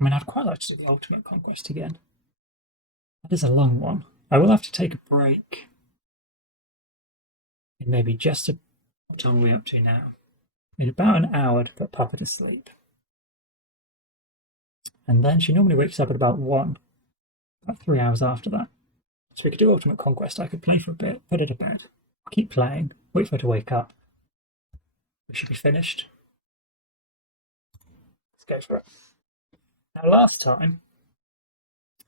I mean, I'd quite like to do the Ultimate Conquest again. That is a long one. I will have to take a break. Maybe what time are we up to now? In about an hour to put Papa to sleep. And then she normally wakes up at about 1, about 3 hours after that. So we could do Ultimate Conquest. I could play for a bit, put her to bed, keep playing, wait for her to wake up. We should be finished. Let's go for it. Now, last time,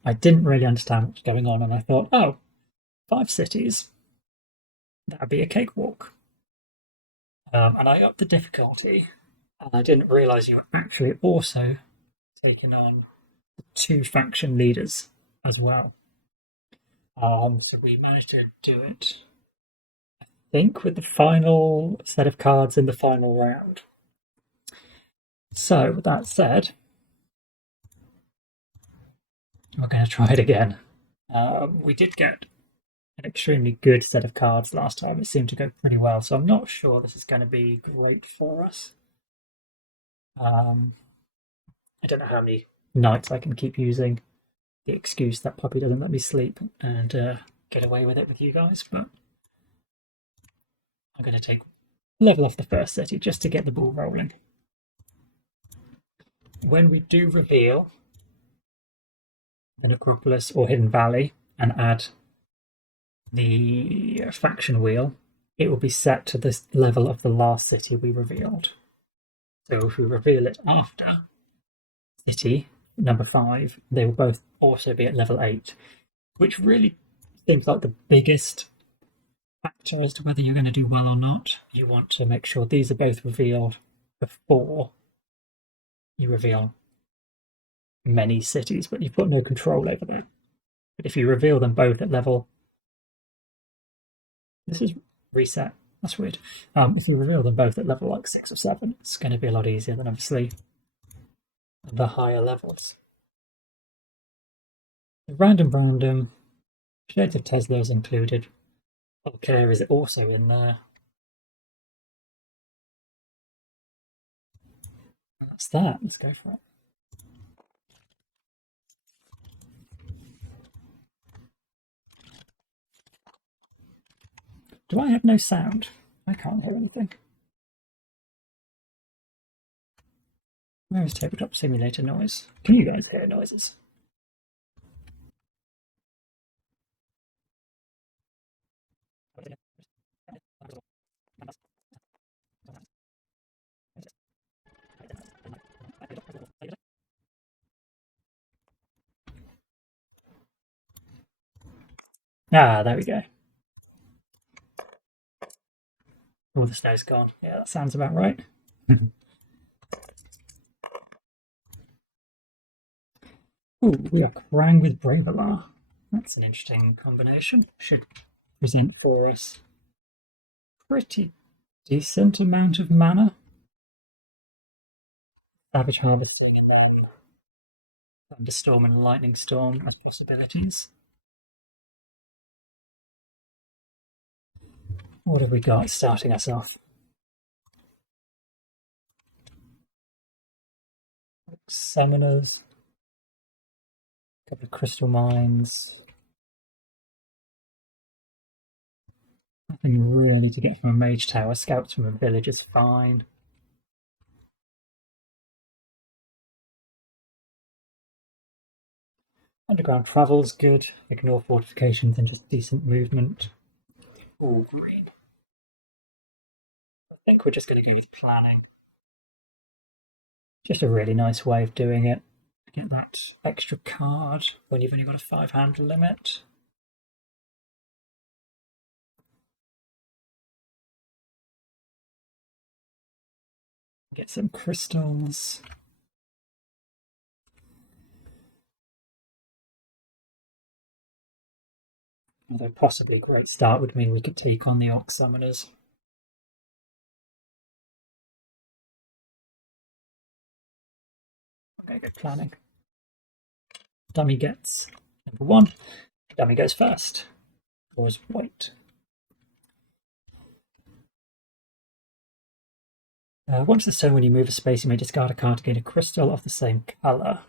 I didn't really understand what was going on, and I thought, oh, 5 cities, that'd be a cakewalk. And I upped the difficulty, and I didn't realise you were actually also taking on the 2 faction leaders as well. So we managed to do it, I think, with the final set of cards in the final round. So, with that said, we're going to try it again. We did get an extremely good set of cards last time. It seemed to go pretty well, so I'm not sure this is going to be great for us. I don't know how many nights I can keep using the excuse that Puppy doesn't let me sleep and get away with it with you guys, but I'm going to level off the first city just to get the ball rolling. When we do reveal the Necropolis or Hidden Valley and add the faction wheel, it will be set to this level of the last city we revealed. So if we reveal it after city number 5, they will both also be at level 8, which really seems like the biggest factor as to whether you're going to do well or not. You want to make sure these are both revealed before you reveal many cities, but you've got no control over that. But if you reveal them both at level... This is reset. That's weird. If you reveal them both at level like 6 or 7, it's going to be a lot easier than obviously the higher levels. The random, Shades of Tesla is included. Care is also in there. That's that. Let's go for it. Do I have no sound? I can't hear anything. Where is Tabletop Simulator noise? Can you guys hear noises? Ah, there we go. Oh, the snow's gone. Yeah, that sounds about right. Ooh, we are Krang with Bravelar. That's an interesting combination. Should present for us pretty decent amount of mana. Savage Harvesting and then Thunderstorm and Lightning Storm as possibilities. What have we got starting us off? Summoners, a couple of Crystal Mines. Nothing really to get from a Mage Tower. Scouts from a village is fine. Underground Travel's good. Ignore fortifications and just decent movement. All green. I think we're just going to go with planning. Just a really nice way of doing it. Get that extra card when you've only got a 5-hand limit. Get some crystals. Although possibly a great start would mean we could take on the Orc Summoners. Okay, good planning. Dummy gets number 1. Dummy goes first. Always white. Once the turn, when you move a space, you may discard a card to gain a crystal of the same colour.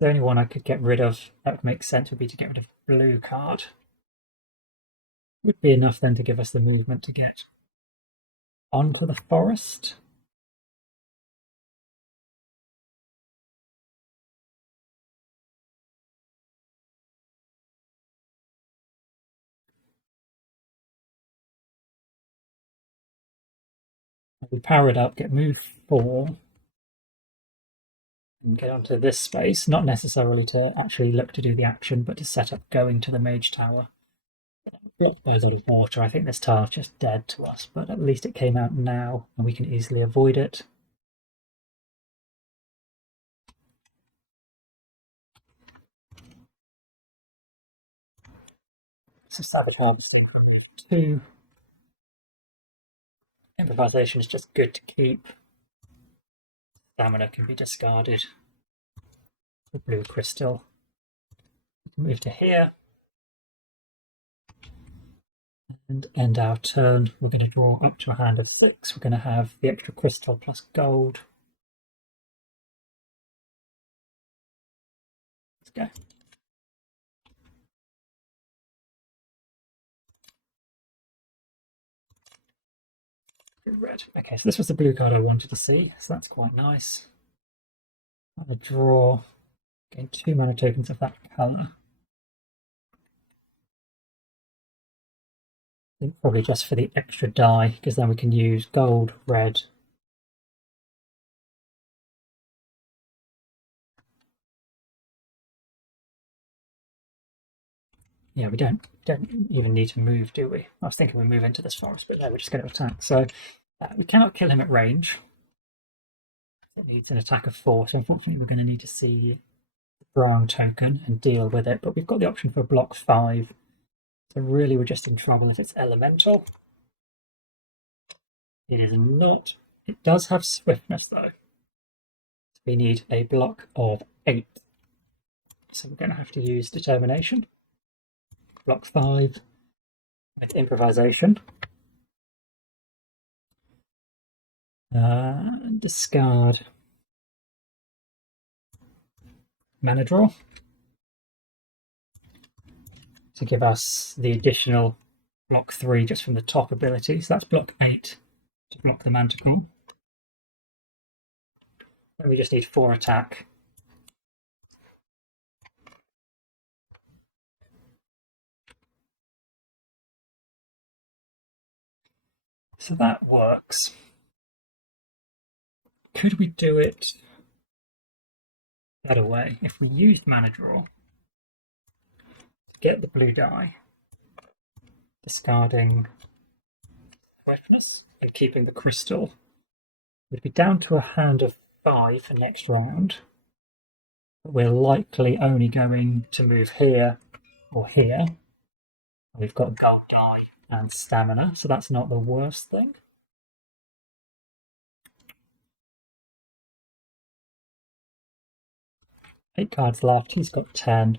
The only one I could get rid of that would make sense would be to get rid of blue card. Would be enough then to give us the movement to get onto the forest. We power it up, get move 4, and get onto this space, not necessarily to actually look to do the action, but to set up going to the Mage Tower. Block those out of water. I think this tile's just dead to us, but at least it came out now, and we can easily avoid it. So Savage Harvest 2. Improvisation is just good to keep. Stamina can be discarded. The blue crystal. We can move to here. And end our turn. We're going to draw up to a hand of 6. We're going to have the extra crystal plus gold. Let's go. Red. Okay, so this was the blue card I wanted to see, so that's quite nice. I'm going to draw, gain 2 mana tokens of that colour. I think probably just for the extra die, because then we can use gold, red. Yeah, we don't even need to move, do we? I was thinking we move into this forest, but no, we're just going to attack. So we cannot kill him at range. It needs an attack of 4, so unfortunately we're going to need to see the brown token and deal with it. But we've got the option for block 5. So really we're just in trouble if it's elemental. It is not. It does have swiftness though. So we need a block of 8. So we're going to have to use determination. Block 5 with improvisation. Discard mana draw to give us the additional block 3 just from the top ability. So that's block 8 to block the Manticore. Then we just need 4 attack. So that works. Could we do it better way? If we used mana draw to get the blue die, discarding swiftness and keeping the crystal, we'd be down to a hand of 5 for next round. But we're likely only going to move here or here. We've got gold die and stamina, so that's not the worst thing. Eight cards left, he's got 10.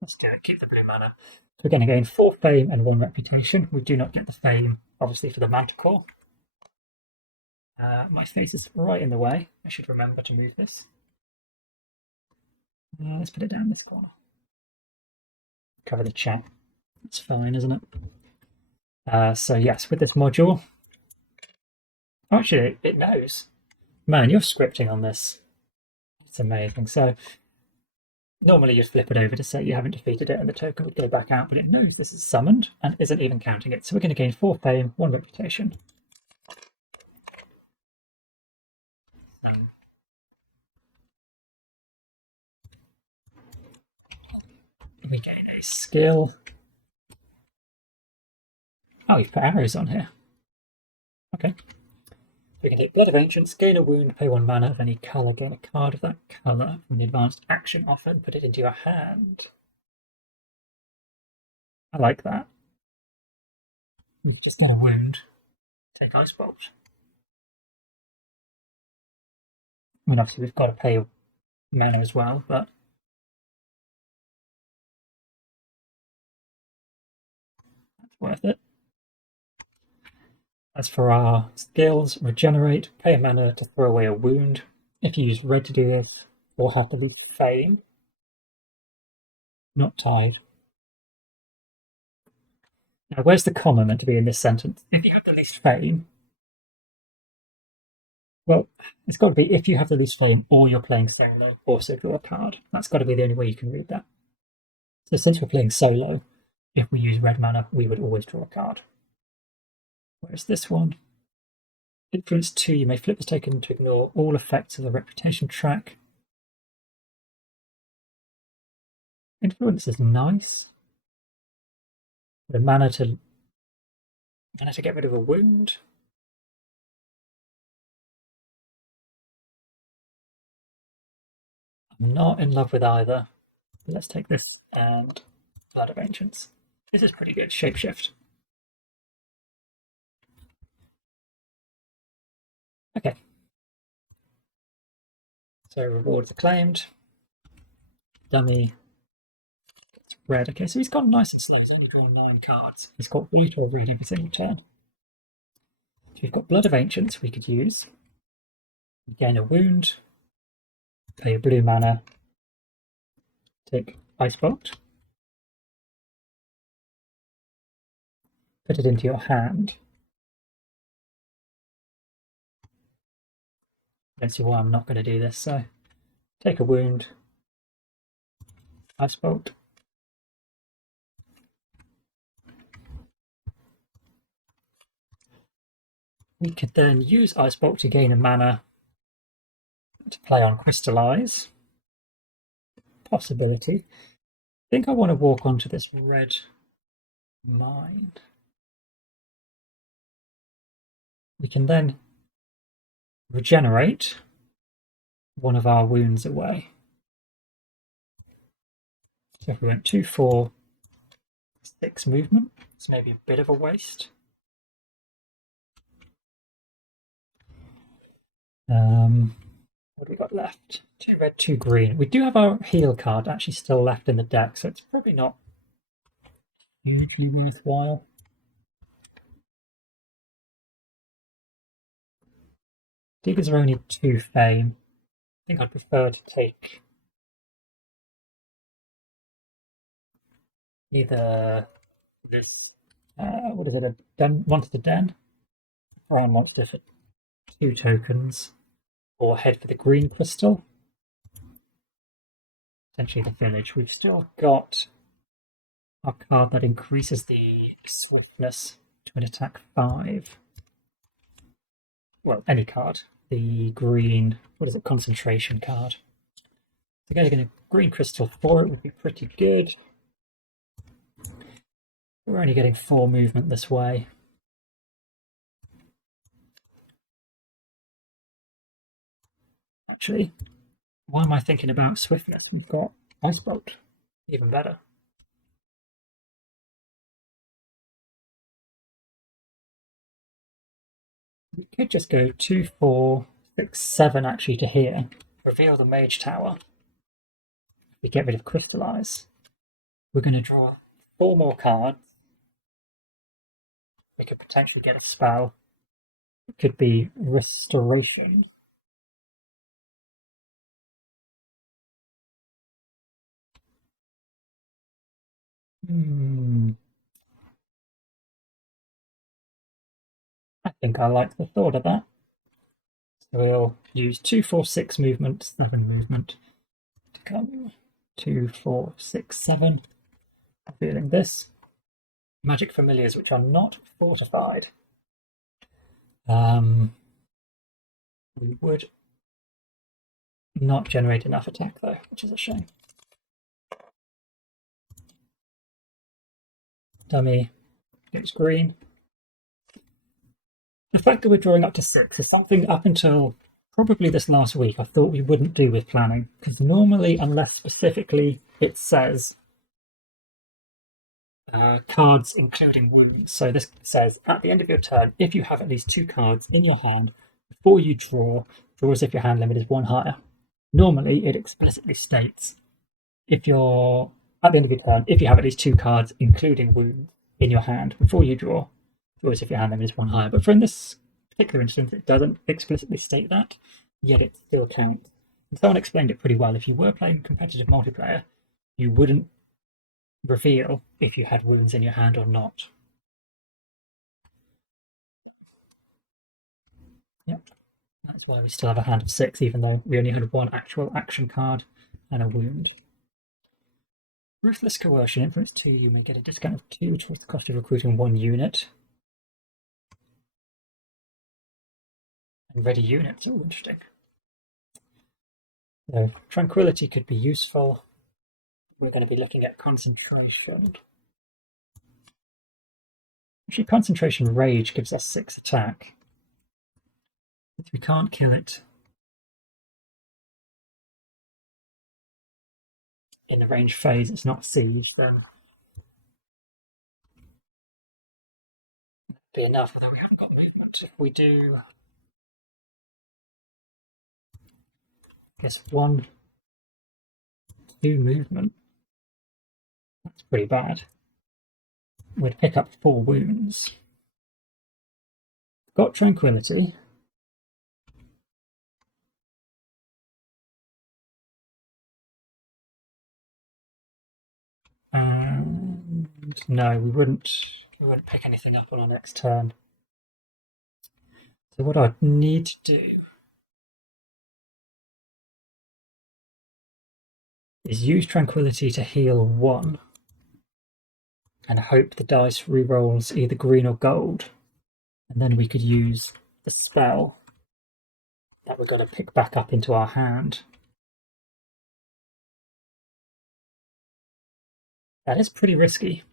Let's do it, keep the blue mana. So we're going to gain 4 fame and 1 reputation. We do not get the fame, obviously, for the Manticore. My face is right in the way. I should remember to move this. Let's put it down this corner. Cover the chat. That's fine, isn't it? So yes, with this module. Actually, it knows. Man, you're scripting on this. It's amazing. So normally you'd flip it over to say you haven't defeated it and the token would go back out, but it knows this is summoned and isn't even counting it. So we're going to gain 4 fame, 1 reputation. We gain a skill. Oh, you've put arrows on here. Okay. We can take Blood of Ancients, gain a wound, pay 1 mana of any colour, gain a card of that colour from the advanced action offer and put it into your hand. I like that. We just get a wound. Take Ice Bolt. I mean, obviously we've got to pay mana as well, but that's worth it. As for our skills, regenerate, pay a mana to throw away a wound. If you use red to do this, or have the least fame, not tied. Now, where's the comma meant to be in this sentence? If you have the least fame, well, it's got to be if you have the least fame or you're playing solo, also draw a card. That's got to be the only way you can read that. So since we're playing solo, if we use red mana, we would always draw a card. Whereas this one, influence 2, you may flip this token to ignore all effects of the reputation track. Influence is nice. The mana to get rid of a wound. I'm not in love with either. Let's take this and Blood of Ancients. This is pretty good. Shapeshift. Okay. So rewards are claimed. Dummy gets red. Okay, so he's got nice and slow. He's only drawing 9 cards. He's got white or red every single turn. So we've got Blood of Ancients we could use. Gain a wound. Pay a blue mana. Take Ice Bolt. Put it into your hand. I don't see why I'm not going to do this, so take a wound. Ice Bolt. We could then use Ice Bolt to gain a mana to play on Crystallize. Possibility. I think I want to walk onto this red Mind. We can then regenerate one of our wounds away. So if we went 2, 4, 6 movement, it's maybe a bit of a waste. What have we got left? 2 red, 2 green. We do have our heal card actually still left in the deck, so it's probably not hugely worthwhile. Diggers are only 2 fame. I think I'd prefer to take either this, what is it, a Monster Den? Brown monster for 2 tokens, or head for the green crystal. Essentially the village. We've still got our card that increases the swiftness to an attack 5. Well, any card. The green, what is it, concentration card. So getting a green crystal for it would be pretty good. We're only getting 4 movement this way. Actually, why am I thinking about swiftness? We've got Ice Bolt, even better. We could just go 2, 4, 6, 7 actually to here. Reveal the Mage Tower. We get rid of Crystallize. We're going to draw 4 more cards. We could potentially get a spell. It could be Restoration. I think I like the thought of that. So we'll use 2, 4, 6 movement, 7 movement to come. 2, 4, 6, 7. Revealing this. Magic Familiars which are not fortified. We would not generate enough attack though, which is a shame. Dummy goes green. The fact that we're drawing up to 6 is something up until probably this last week I thought we wouldn't do with planning, because normally, unless specifically it says cards including wounds, so this says at the end of your turn, if you have at least 2 cards in your hand before you draw as if your hand limit is 1 higher. Normally it explicitly states if you're at the end of your turn, if you have at least 2 cards including wounds in your hand before you draw, choice if your hand limit is 1 higher. But for in this particular instance, it doesn't explicitly state that, yet it still counts. And someone explained it pretty well. If you were playing competitive multiplayer, you wouldn't reveal if you had wounds in your hand or not. Yep, that's why we still have a hand of 6, even though we only had 1 actual action card and a wound. Ruthless Coercion. Influence 2, you may get a discount of 2 towards the cost of recruiting 1 unit. And ready units, oh, interesting. So, Tranquility could be useful. We're going to be looking at Concentration. Actually, Concentration Rage gives us 6 attack. If we can't kill it in the range phase, it's not siege, then be enough, although we haven't got movement. If we do, I guess 1, 2 movement, that's pretty bad. We'd pick up 4 wounds. Got Tranquility. And no, we wouldn't pick anything up on our next turn. So what I'd need to do is use Tranquility to heal 1 and hope the dice rerolls either green or gold, and then we could use the spell that we're going to pick back up into our hand. That is pretty risky.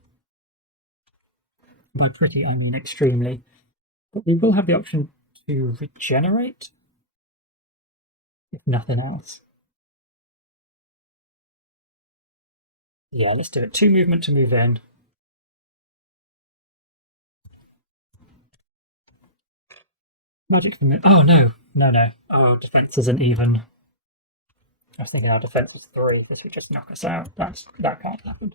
By pretty, I mean extremely. But we will have the option to regenerate, if nothing else. Yeah, let's do it. 2 movement to move in. Magic. Oh, no. Our defense isn't even. I was thinking our defense is 3, this would just knock us out. That can't happen.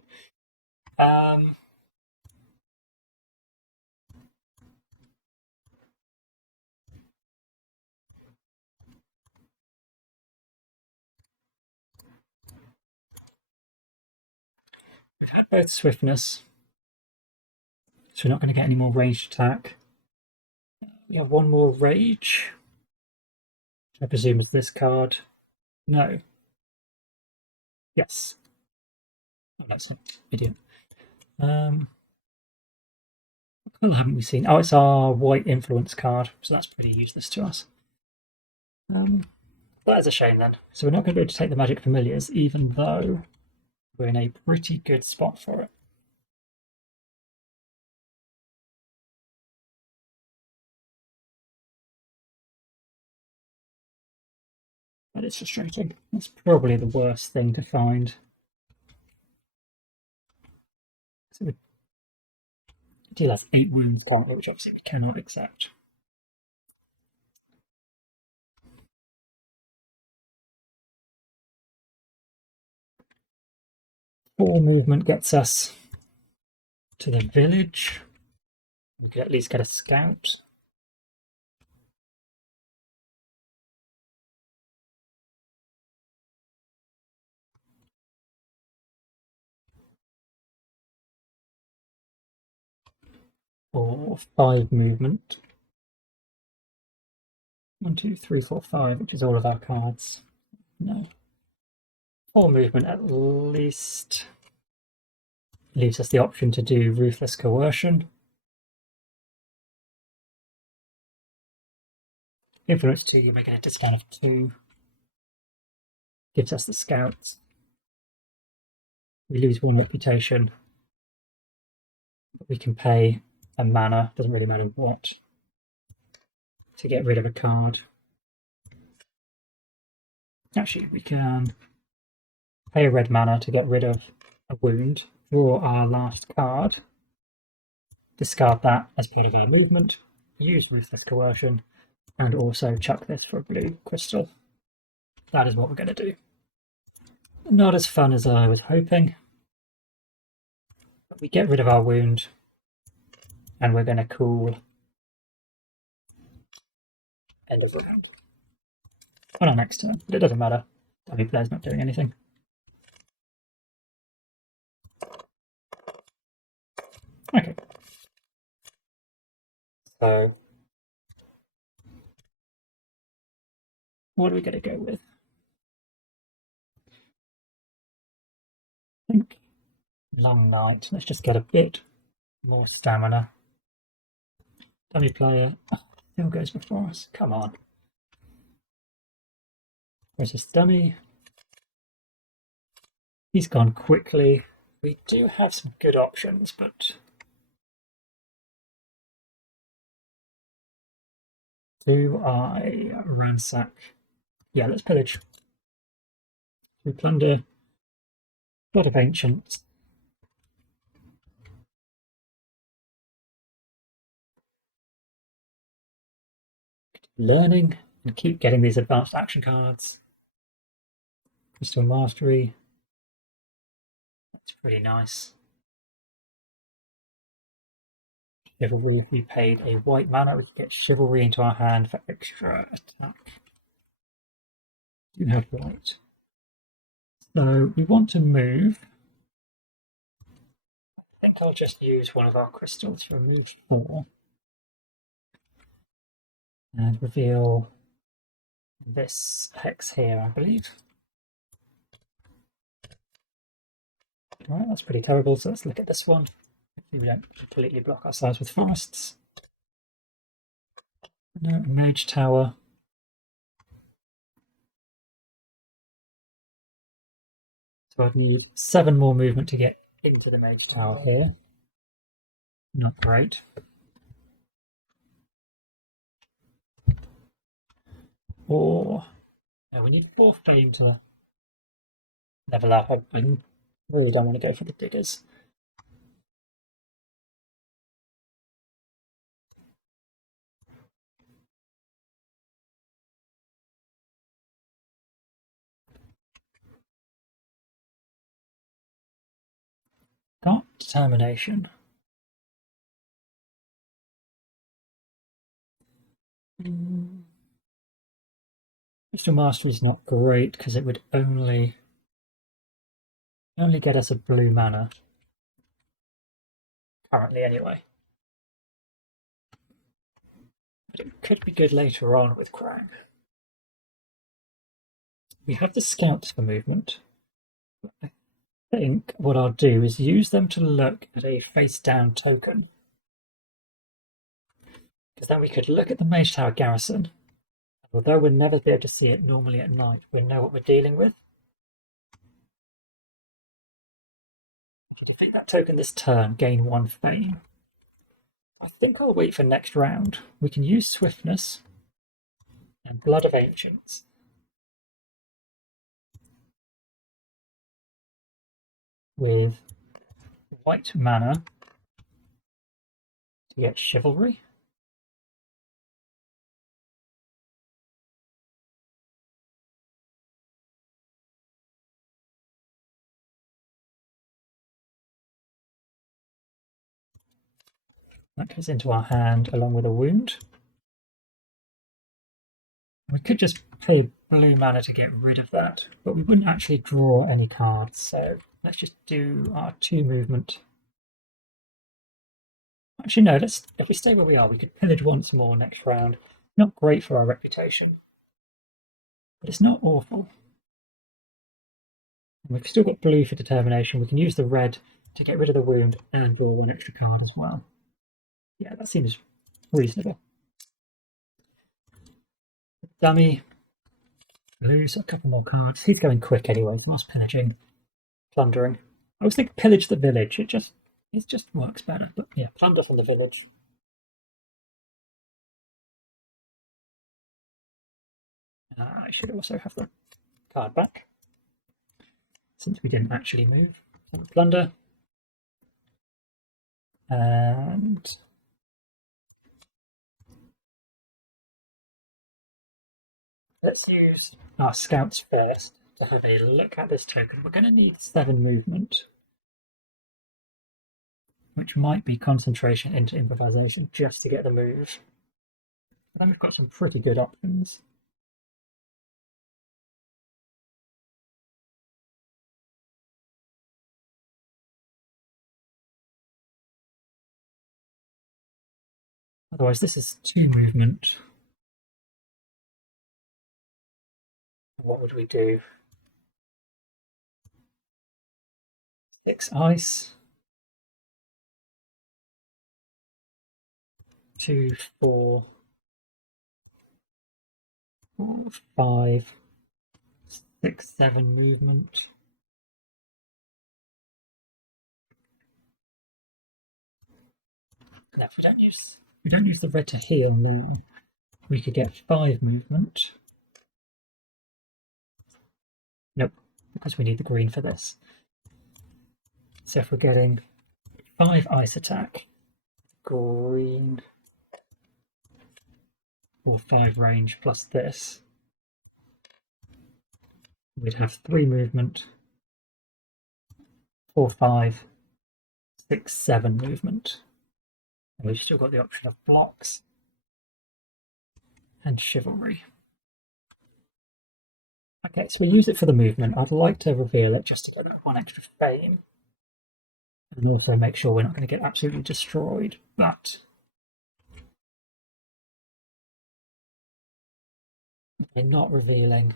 We've had both swiftness, so we're not going to get any more ranged attack. We have 1 more rage, which I presume is this card. No. Yes. Oh, that's not idiot. What colour haven't we seen? Oh, it's our white influence card, so that's pretty useless to us. That is a shame then. So we're not going to be able to take the magic familiars, even though we're in a pretty good spot for it. That is frustrating. That's probably the worst thing to find. So we deal have 8 wounds, can't we? Which obviously we cannot accept. Full movement gets us to the village. We could at least get a scout. Or 5 movement. 1, 2, 3, 4, 5, which is all of our cards. No. 4 movement at least leaves us the option to do Ruthless Coercion. Influence 2, you're making a discount of 2. Gives us the scouts. We lose 1 reputation. We can pay a mana, doesn't really matter what, to get rid of a card. Actually, we can pay a red mana to get rid of a wound, draw our last card, discard that as part of our movement, use Ruthless Coercion, and also chuck this for a blue crystal. That is what we're going to do. Not as fun as I was hoping, but we get rid of our wound, and we're going to cool end of round on our next turn, but it doesn't matter. Dummy player's not doing anything. Okay. So, what are we going to go with? I think Long Night. Let's just get a bit more stamina. Dummy player still goes before us. Come on. Where's this dummy? He's gone quickly. We do have some good options, but do I ransack? Yeah, let's pillage. We plunder. Blood of Ancients. Learning and keep getting these advanced action cards. Crystal Mastery. That's pretty nice. Chivalry, if we paid a white mana, we could get Chivalry into our hand for extra attack. Do have white. So we want to move. I think I'll just use one of our crystals to remove 4. And reveal this hex here, I believe. Alright, that's pretty terrible, so let's look at this one. Hopefully we don't completely block ourselves with forests. No, Mage Tower. So I'd need 7 more movement to get into the Mage Tower here. Not great. Or no, we need 4 fame to level up. I really don't want to go for the diggers. Got determination. Crystal Mastery is not great because it would only get us a blue mana. Currently, anyway. But it could be good later on with Krang. We have the scouts for movement. I think what I'll do is use them to look at a face-down token. Because then we could look at the Mage Tower garrison. Although we'll never be able to see it normally at night, we know what we're dealing with. If you defeat that token this turn, gain 1 fame. I think I'll wait for next round. We can use Swiftness and Blood of Ancients. With white mana to get Chivalry. That goes into our hand along with a wound. We could just pay blue mana to get rid of that, but we wouldn't actually draw any cards, so let's just do our 2 movement. Actually, no, if we stay where we are, we could pillage once more next round. Not great for our reputation, but it's not awful. And we've still got blue for determination. We can use the red to get rid of the wound and draw 1 extra card as well. Yeah, that seems reasonable. Dummy. Lose a couple more cards. He's going quick anyway. Fast pillaging. Plundering. I always think pillage the village. It just works better. But yeah, plunder from the village. I should also have the card back. Since we didn't actually move. Plunder. And let's use our scouts first to have a look at this token. We're going to need 7 movement. which might be concentration into improvisation just to get the move. But then we've got some pretty good options. Otherwise, this is 2 movement. What would we do? 6 ice. 2, 4, 5, 6, 7 movement. Now, if we don't use the red to heal now, we could get 5 movement. Nope, because we need the green for this. So if we're getting 5 ice attack, green, or 5 range plus this, we'd have 3 movement, 4, 5, 6, 7 movement. And we've still got the option of blocks and chivalry. Okay, so we use it for the movement. I'd like to reveal it just to get 1 extra fame. And also make sure we're not going to get absolutely destroyed. But by not revealing,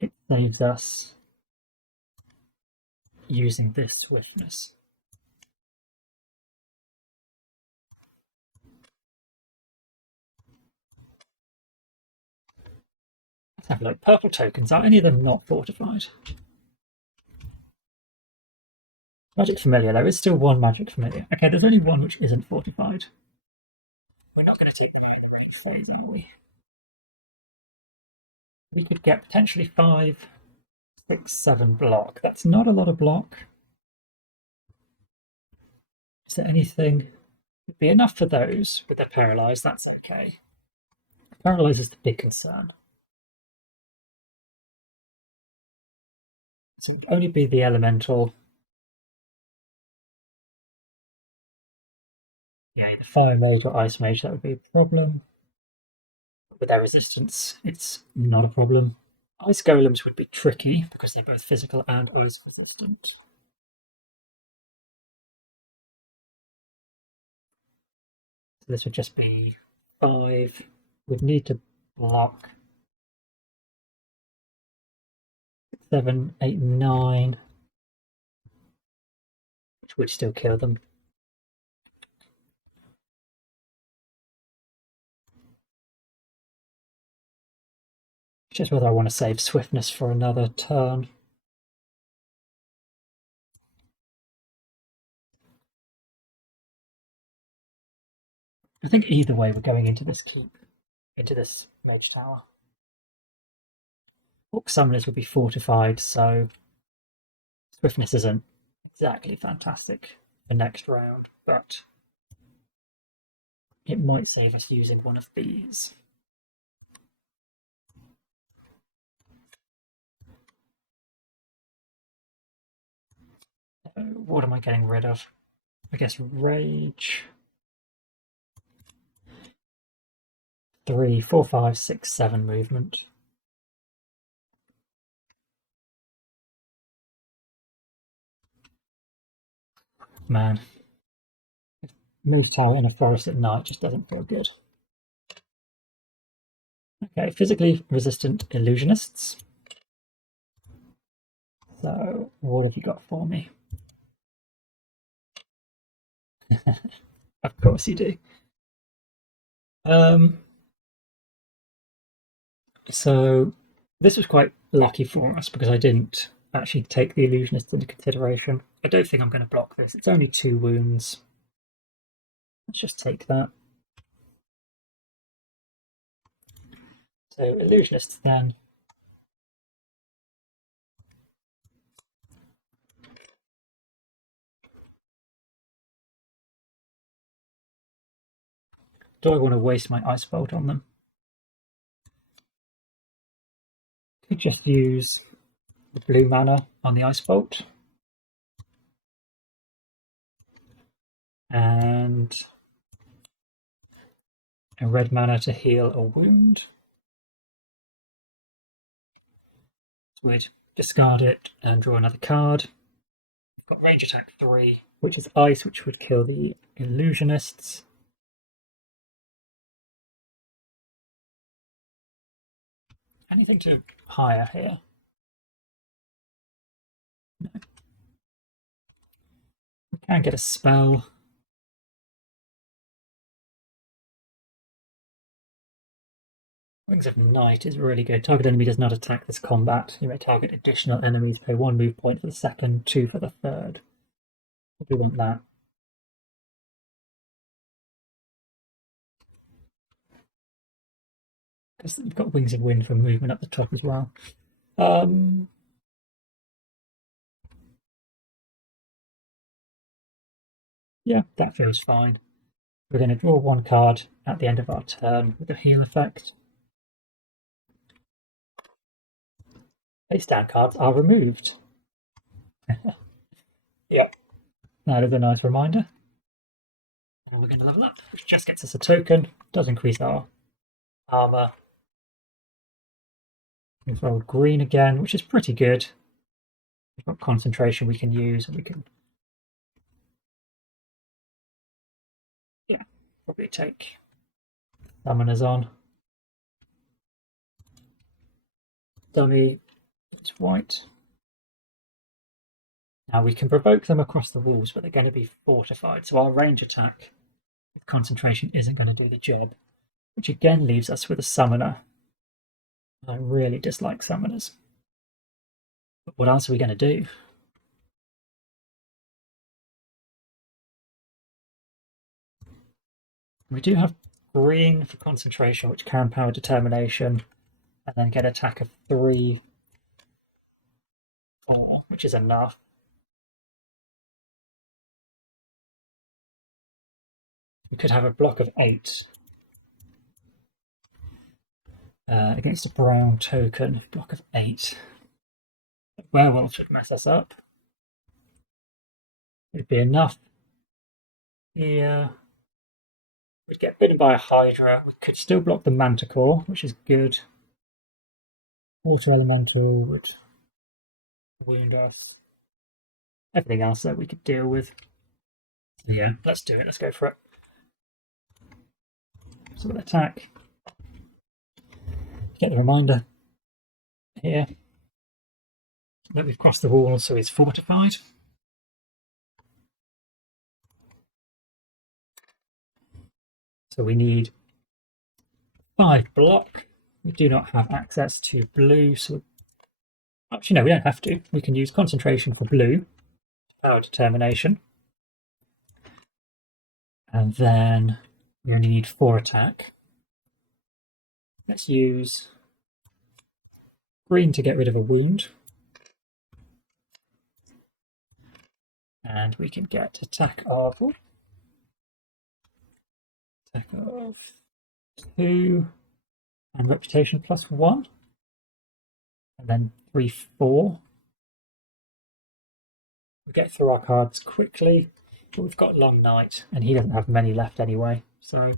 it saves us using this swiftness. Let's have a look. Purple tokens, are any of them not fortified? Magic Familiar, there is still 1 Magic Familiar. Okay, there's only 1 which isn't fortified. We're not going to take the enemy phase, are we? We could get potentially 5, 6, 7 block. That's not a lot of block. Is there anything? It'd be enough for those, but they're paralyzed. That's okay. Paralyzed is the big concern. So it would only be the elemental. Yeah, the fire mage or ice mage, that would be a problem. With their resistance, it's not a problem. Ice golems would be tricky because they're both physical and ice resistant. So this would just be 5. We'd need to block 7, 8, 9, which would still kill them. Just whether I want to save swiftness for another turn. I think either way we're going into this keep, into this mage tower. Orc summoners would be fortified, so swiftness isn't exactly fantastic for next round, but it might save us using one of these. What am I getting rid of? I guess rage. 3, 4, 5, 6, 7 movement. Man, move tower in a forest at night just doesn't feel good. Okay, physically resistant illusionists. So, what have you got for me? Of course you do. So this was quite lucky for us because I didn't actually take the illusionist into consideration. I don't think I'm going to block this. It's only 2 wounds. Let's just take that. So illusionist then. Do I want to waste my ice bolt on them? Could just use the blue mana on the ice bolt. And a red mana to heal a wound. So we'd discard it and draw another card. We've got range attack 3, which is ice, which would kill the illusionists. Anything to higher here? No. We can get a spell. Wings of Night is really good. Target enemy does not attack this combat. You may target additional enemies, pay 1 move point for the second, 2 for the third. We want that. Because you've got Wings of Wind for movement up the top as well. Yeah, that feels fine. We're going to draw 1 card at the end of our turn with a heal effect. Face down cards are removed. Yep, that is a nice reminder. And we're going to level up, which just gets us a token, does increase our armor. We've rolled green again, which is pretty good. We've got concentration we can use, and we can, yeah, probably take summoners on. Dummy, it's white. Now we can provoke them across the walls, but they're going to be fortified. So our range attack with concentration isn't going to do the job, which again leaves us with a summoner. I really dislike summoners. But what else are we going to do? We do have green for concentration, which can power determination, and then get attack of 3, 4, which is enough. We could have a block of 8 against a brown token. Block of 8. Werewolf should mess us up. It'd be enough. Yeah. We'd get bitten by a Hydra. We could still block the Manticore, which is good. Water Elemental would wound us. Everything else that we could deal with. Yeah, let's do it. Let's go for it. So we'll attack. Get the reminder here that we've crossed the wall, so he's fortified. So we need 5 block. We do not have access to blue, so actually no, we don't have to. We can use concentration for blue, power determination, and then we only need 4 attack. Let's use green to get rid of a wound, and we can get attack of 2 and reputation +1, and then 3, 4. We get through our cards quickly, but we've got Long Night, and he doesn't have many left anyway, so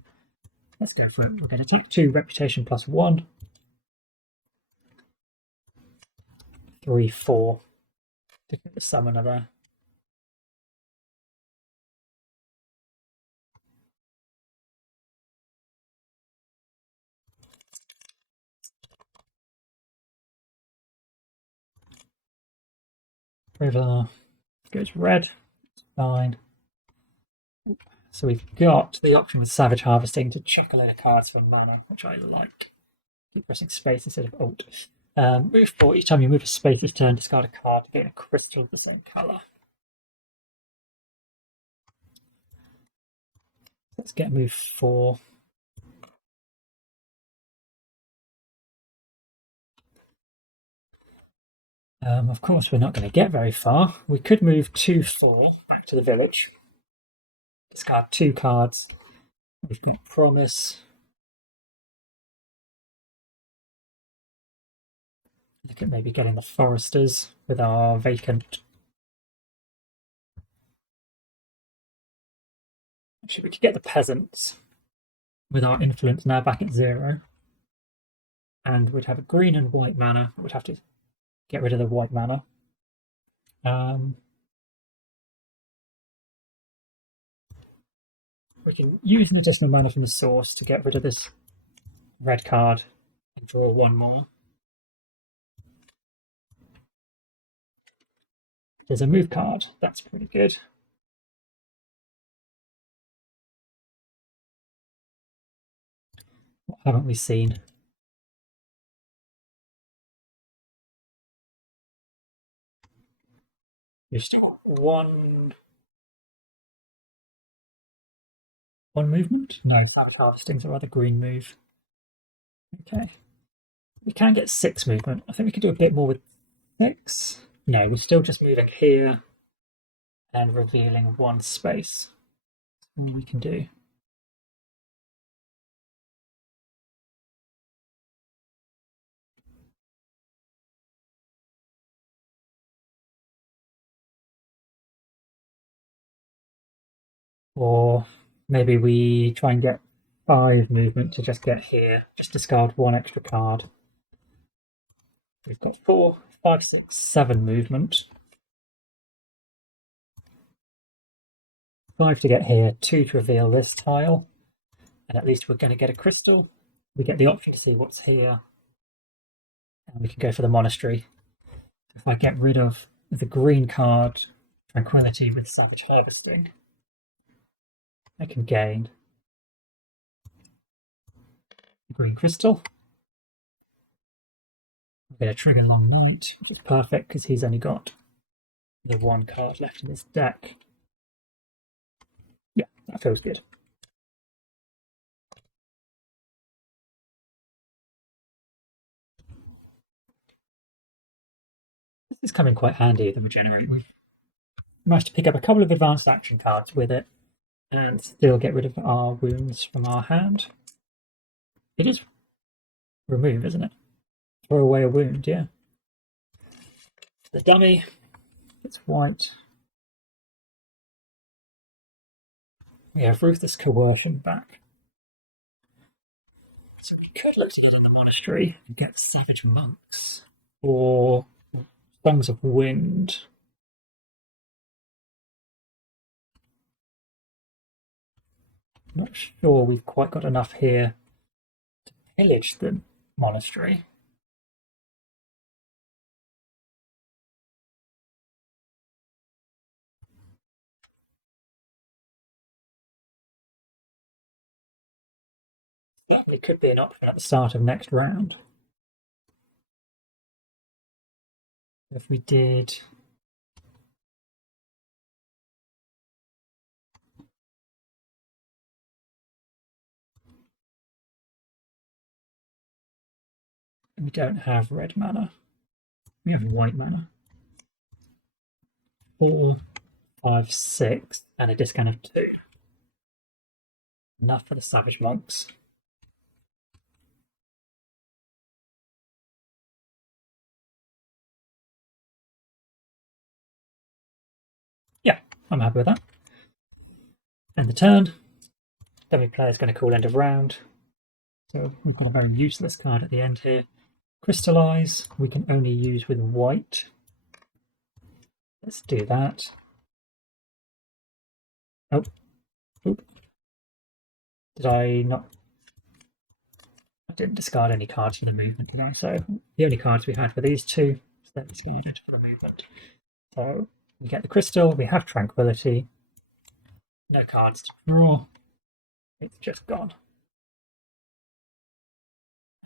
let's go for it. We're going to attack 2, reputation +1, 3, 4 to get the summoner there. River goes red, fine. So we've got the option with Savage Harvesting to chuck a load of cards for mana, which I like. Keep pressing space instead of Alt. Move 4. Each time you move a space this turn, discard a card to gain a crystal of the same colour. Let's get move 4. Of course, we're not going to get very far. We could move 2, 4 back to the village. Discard 2 cards. We've got Promise. Look at maybe getting the Foresters with our vacant. Actually, we could get the peasants with our influence now back at 0. And we'd have a green and white mana. We'd have to get rid of the white mana. We can use an additional mana from the source to get rid of this red card and draw 1 more. There's a move card. That's pretty good. What haven't we seen? Just one movement? No, Power Harvesting's a rather green move. Okay. We can get 6 movement. I think we could do a bit more with 6. No, we're still just moving here and revealing 1 space. That's all we can do. Or maybe we try and get 5 movement to just get here. Just discard 1 extra card. We've got 4, 5, 6, 7 movement. 5 to get here, 2 to reveal this tile. And at least we're going to get a crystal. We get the option to see what's here. And we can go for the monastery. If I get rid of the green card, Tranquility with Savage Harvesting, I can gain the green crystal. I'm going to trigger Long Night, which is perfect because he's only got the 1 card left in his deck. Yeah, that feels good. This is coming quite handy, the Regenerate. We've managed to pick up a couple of advanced action cards with it and still get rid of our wounds from our hand. It is remove, isn't it? Throw away a wound, yeah. The dummy, it's white. We have Ruthless Coercion back. So we could look at it in the monastery and get Savage Monks or Songs of Wind. I'm not sure we've quite got enough here to pillage the monastery. It could be an option at the start of next round. If we did we don't have red mana. We have white mana. 4, 5, 6, and a discount of 2. Enough for the Savage Monks. Yeah, I'm happy with that. And the turn. Dummy player is going to call end of round. So we've got a very useless card at the end here. Crystallize, we can only use with white. Let's do that. Oh, oop. Did I not? I didn't discard any cards for the movement, did I? So the only cards we had were these 2, so they're discarded for the movement. So we get the crystal, we have Tranquility, no cards to draw, it's just gone.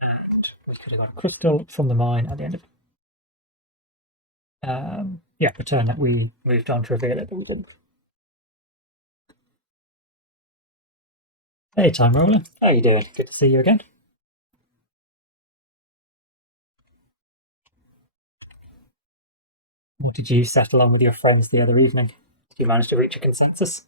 And we could have got a crystal from the mine at the end of yeah, the turn that we moved on to reveal it, but we didn't. Hey, Time Roller, how you doing? Good to see you again. What did you settle on with your friends the other evening? Did you manage to reach a consensus?